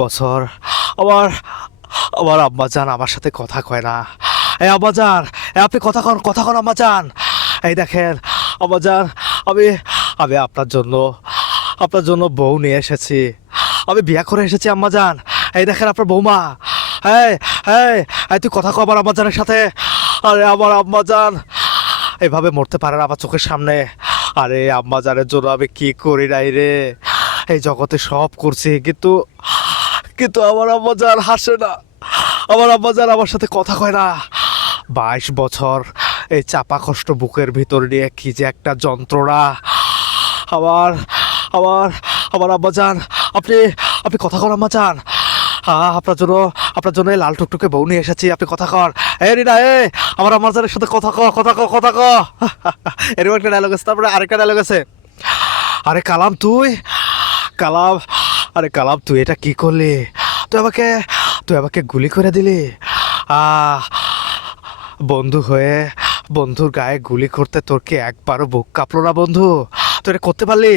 বছর আমার আমার আম্মাজান আমার সাথে কথা কয় না। এই আম্মাজান, আপনি কথা কন আম্মাজান। এই দেখেন আম্মাজান, আমি আমি আপনার জন্য বউ নিয়ে এসেছি। আমি বিয়া করে এসেছি আম্মাজান। এই দেখেন আপনার বৌমা। এই এই এই তুই কথা কও আমার আম্মাজানের সাথে। আরে আমার আম্মাজান এভাবে মরতে পারে না আমার চোখের সামনে। আরে আম্মাজানের জন্য আমি কি করি নাই রে। এই জগতে সব করছি, কিন্তু কিন্তু আমার আম্মাজান হাসে না। আমার আব্বাজান আমার সাথে কথা কয় না। 22 বছর এই চাপা কষ্ট বুকের ভিতর নিয়ে কি যে একটা যন্ত্রণা। আমার আমার আমার আব্বাজান, আপনি আপনি কথা কন আম্মাজান। আপনার জন্য এই লাল টুকটুকে বউ নিয়ে এসেছি, আপনি কথা কন। এ রিনা, আমার আম্মাজানের সাথে কথা ক। এরকম একটা ডায়লগ আছে, তারপরে আরেকটা ডায়লগ আছে। আরে কালাম তুই, কালাম, আরে কালাম তুই এটা কি করলি? তুই আমাকে তুই আমাকে গুলি করে দিলি। আহ বন্ধু হয়ে বন্ধুর গায়ে গুলি করতে তোর কি একবারও বুক কাঁপলো না বন্ধু? তুই এটা করতে পারলি?